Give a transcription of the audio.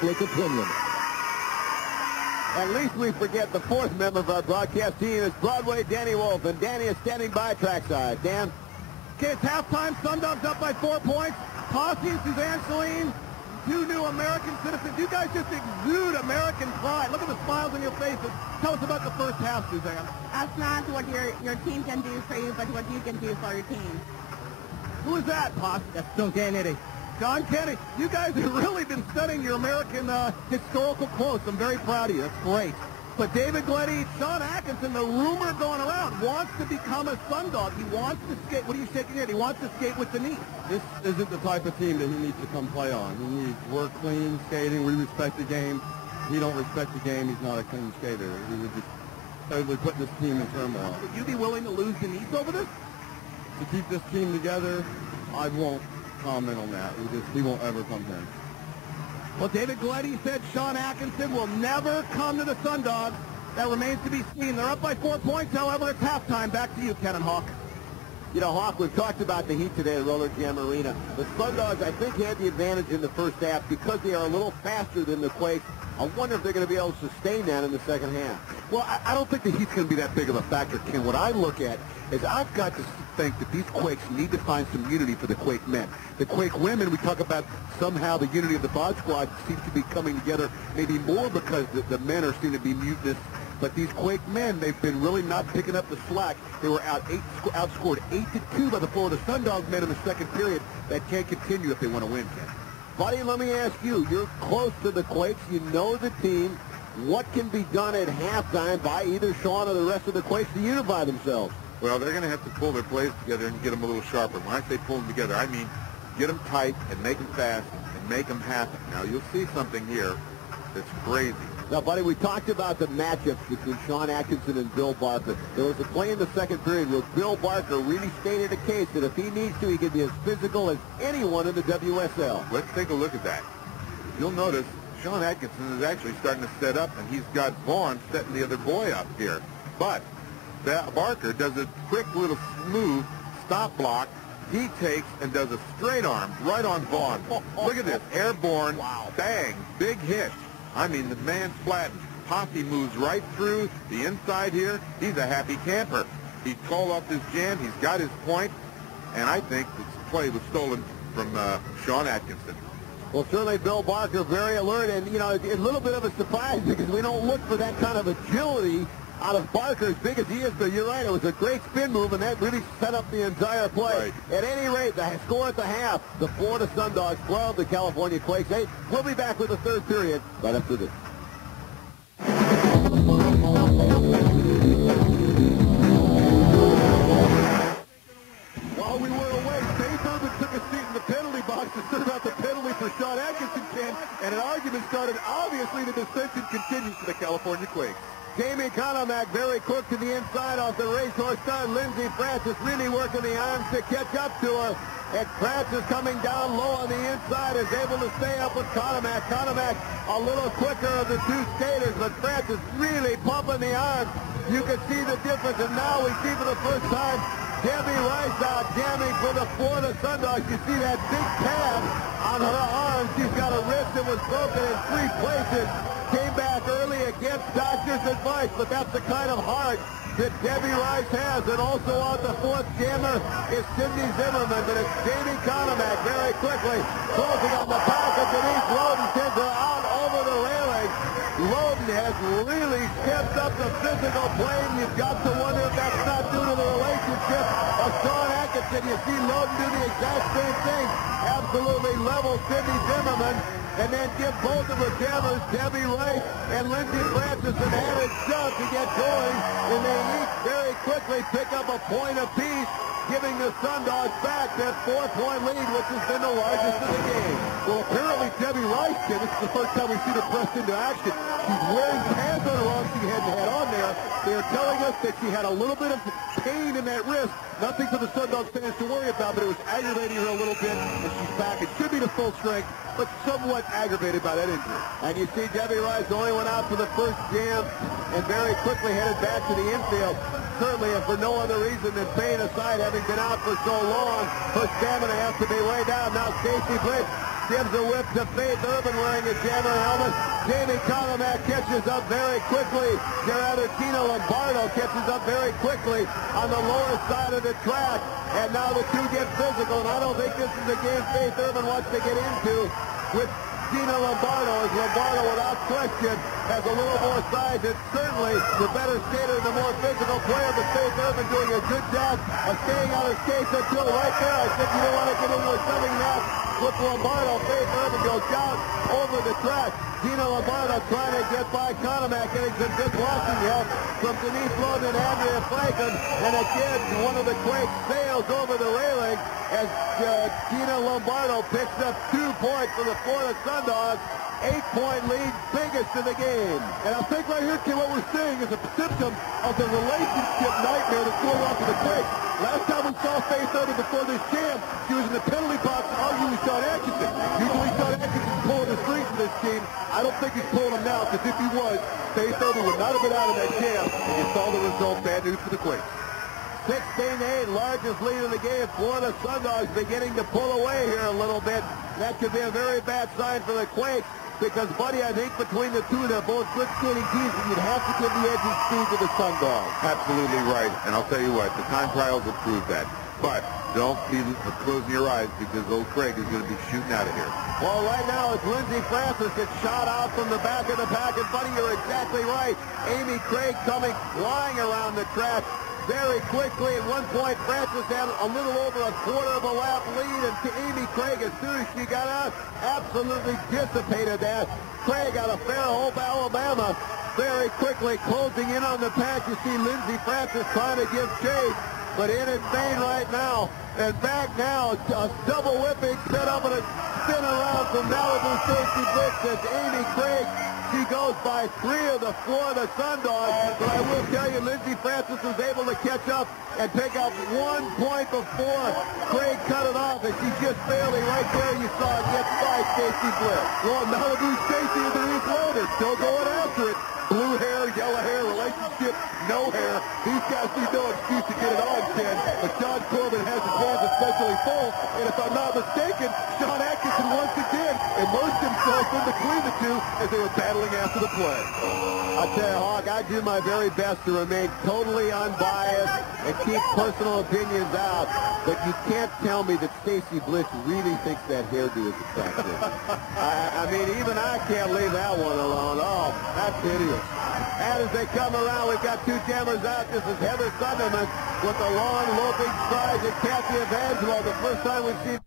public opinion. At least we forget the fourth member of our broadcast team is Broadway Danny Wolf, and Danny is standing by trackside. Dan? Okay, it's halftime. Sundogs up by 4 points. Posse and Suzanne Celine, two new American citizens. You guys just exude American pride. Look at the smiles on your faces. Tell us about the first half, Suzanne. That's not what your team can do for you, but what you can do for your team. Who is that, Posse? That's John Kennedy. John Kennedy. You guys have really been studying your American historical quotes. I'm very proud of you. That's great. But David Gleddy, Sean Atkinson, the rumor going around, wants to become a Sundog. He wants to skate. What are you shaking your head? He wants to skate with Denise. This isn't the type of team that he needs to come play on. He needs work clean skating. We respect the game. He don't respect the game. He's not a clean skater. He would just totally put this team in turmoil. Would you be willing to lose Denise over this? To keep this team together, I won't comment on that. He won't ever come here. Well, David Gleddy said Sean Atkinson will never come to the Sundogs. That remains to be seen. They're up by 4 points. However, it's halftime. Back to you, Ken and Hawk. You know, Hawk, we've talked about the heat today at RollerJam Arena. The Sundogs, I think, had the advantage in the first half because they are a little faster than the Quakes. I wonder if they're going to be able to sustain that in the second half. Well, I don't think the heat's going to be that big of a factor, Ken. What I look at is I've got to think that these Quakes need to find some unity for the Quake men. The Quake women, we talk about somehow the unity of the Bod Squad seems to be coming together maybe more because the men are seen to be mutinous. But these Quake men, they've been really not picking up the slack. They were outscored 8-2 by the Florida Sundog men in the second period. That can't continue if they want to win, Ken. Buddy, let me ask you. You're close to the Quakes. You know the team. What can be done at halftime by either Sean or the rest of the Quakes to unify themselves? Well, they're going to have to pull their plays together and get them a little sharper. When I say pull them together, I mean get them tight and make them fast and make them happen. Now, you'll see something here that's crazy. Now, buddy, we talked about the matchups between Sean Atkinson and Bill Barker. There was a play in the second period where Bill Barker really stated a case that if he needs to, he can be as physical as anyone in the WSL. Let's take a look at that. You'll notice Sean Atkinson is actually starting to set up, and he's got Vaughn setting the other boy up here. But Barker does a quick little smooth stop block. He takes and does a straight arm right on Vaughn. Look at this. Airborne. Wow. Bang. Big hit. I mean, the man's flattened. Posse moves right through the inside here. He's a happy camper. He's called off his jam. He's got his point. And I think this play was stolen from Sean Atkinson. Well, certainly Bill Barker very alert. And, you know, a little bit of a surprise because we don't look for that kind of agility out of Barker, as big as he is. But you're right, it was a great spin move, and that really set up the entire play. Right. At any rate, the score at the half, the Florida Sundogs 12, the California Quakes 8. We'll be back with the third period right after this. While we were away, Dave Urban took a seat in the penalty box to serve out the penalty for Sean Atkinson, Ken, and an argument started. Obviously, the dissension continues for the California Quakes. Jamie Conomack very quick to the inside off the racehorse star. Lindsey Francis really working the arms to catch up to her. And Francis coming down low on the inside is able to stay up with Conomack. Conomack a little quicker of the two skaters, but Francis really pumping the arms. You can see the difference, and now we see for the first time Debbie Rice out jamming for the Florida Sundogs. You see that big tab on her arm. She's got a wrist that was broken in 3 places. Came back early against doctor's advice, but that's the kind of heart that Debbie Rice has. And also on the fourth jammer is Cindy Zimmerman, but it's Jamie Conomack very quickly closing on the back of Denise Loden, sends her out over the railing. Loden has really stepped up the physical play, and you've got to wonder if that's not due to the relationship of Sean Atkinson. You see Loden do the exact same thing. Absolutely level Cindy Zimmerman, and then give both of her jammers, Debbie Rice and Lindsey Francis, an added shove to get going, and they each very quickly pick up a point apiece, giving the Sundogs back that 4-point lead, which has been the largest of the game. Well, apparently Debbie Rice, Ken, this is the first time we've seen her pressed into action. She's wearing pads on her arm she hadn't had on there. They're telling us that she had a little bit of pain in that wrist. Nothing for the Sundogs fans to worry about, but it was aggravating her a little bit, and she's back. It should be to full strength, but somewhat aggravated by that injury. And you see Debbie Rice only went out for the first jam and very quickly headed back to the infield. Certainly, if for no other reason than pain aside, having been out for so long, her stamina has to be way down. Now Stacey Blitz gives a whip to Faith Urban wearing a jammer helmet. Jamie Conomac catches up very quickly. Tina Lombardo catches up very quickly on the lower side of the track. And now the two get physical. And I don't think this is a game Faith Urban wants to get into with Tina Lombardo, as Lombardo, without question, has a little more size and certainly the better skater and the more physical player, but Faith Urban doing a good job of staying on her skates until right there. I said you don't want to get into a shoving match with Lombardo. Faith Urban goes down over the track. Tina Lombardo trying to get by Conomac, getting some good blocking help from Denise Loden and Andrea Franklin. And again, one of the Quakes sails over the railing as Tina Lombardo picks up 2 points for the Florida Sundogs. 8-point lead, biggest in the game. And I think right here, Ken, what we're seeing is a symptom of the relationship nightmare that's going on for the Quakes. Last time we saw Faith Urban before this jam, she was in the penalty box arguing with Sean Atkinson. Usually Sean Atkinson's pulling the strings for this team. I don't think he's pulling them now, because if he was, Faith Urban would not have been out of that jam. And you saw the result, bad news for the Quakes. 16-8, largest lead in the game. Florida Sundogs beginning to pull away here a little bit. That could be a very bad sign for the Quakes. Because, buddy, I think between the two, they're both good skating teams, and you'd have to give the edge and speed to the Sundogs. Absolutely right. And I'll tell you what, the time trials will prove that. But don't be closing your eyes, because old Craig is going to be shooting out of here. Well, right now, it's Lindsey Francis gets shot out from the back of the pack. And, buddy, you're exactly right. Amy Craig coming flying around the track very quickly. At one point, Francis had a little over a quarter of a lap lead, and Amy Craig, as soon as she got out, absolutely dissipated that. Craig out of Fairhope, Alabama, very quickly closing in on the pack. You see Lindsey Francis trying to give chase, but in vain right now. And back now, a double whipping set up and a spin around from Malibu Safety Blitz as Amy Craig. She goes by 3 of the Florida Sundogs, but I will tell you, Lindsey Francis was able to catch up and pick up 1 point before Craig cut it off, and she just barely, right there, you saw it get by Stacey Blitz. Well, Malibu Safety and Denise Loden still going after it. Blue hair, yellow hair, relationship, no hair. These guys need no excuse to get it on, Ken. But John Corbin has his hands especially full. And if I'm not mistaken, Sean Atkinson once again immersed himself in between the two as they were battling after the play. I'll tell you, Hawk, I do my very best to remain totally unbiased and keep personal opinions out. But you can't tell me that Stacey Blitz really thinks that hairdo is attractive. I mean, even I can't leave that one alone. Oh, that's hideous. And as they come around, we've got 2 jammers out. This is Heather Sunderman with the long, loping strides, and Kathy Evangelo, the first time we've seen